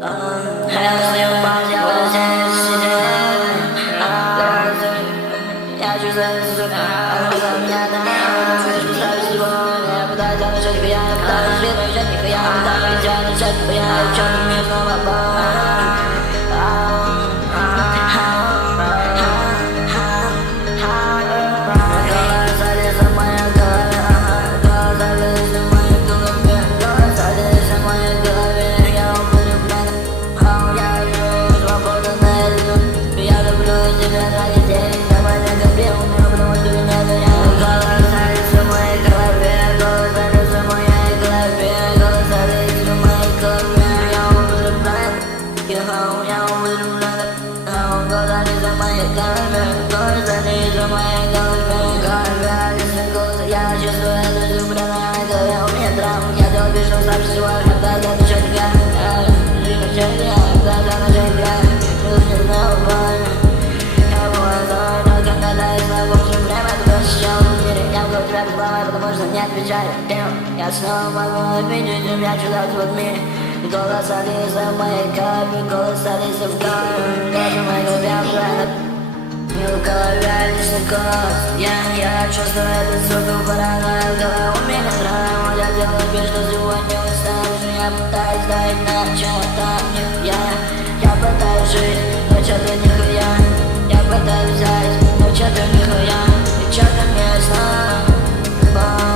Я чувствую, сука, она за меня там. Чувствую сегодня, я пытаюсь начать нихуя, я пытаюсь начать нихуя, я пытаюсь начать нихуя, я чё-то мне снова Я чувствую эту зубряную голове, у меня драм. Я делаю вид, что сам всего, когда я начать играть. Когда начать играть, не знаю, больно. Я бываю, но когда я снова в общем время, ты прощал в мире. Я буду тебя бесплавать, потому что не отвечаю. Я снова могу обидеть тебя, чудак в мире. Голос Алиса в моей крови, голос Алисы в голове. Даже в моей голове обратно. Не в голове лишний голос. Я чувствую эту суку, паранойю в голове. У меня драма, я делаю вид, что сегодня устал. Я пытаюсь дать начало. Я пытаюсь жить, но чё-то нихуя. Я пытаюсь взять, но чё-то нихуя. И чё-то мне снова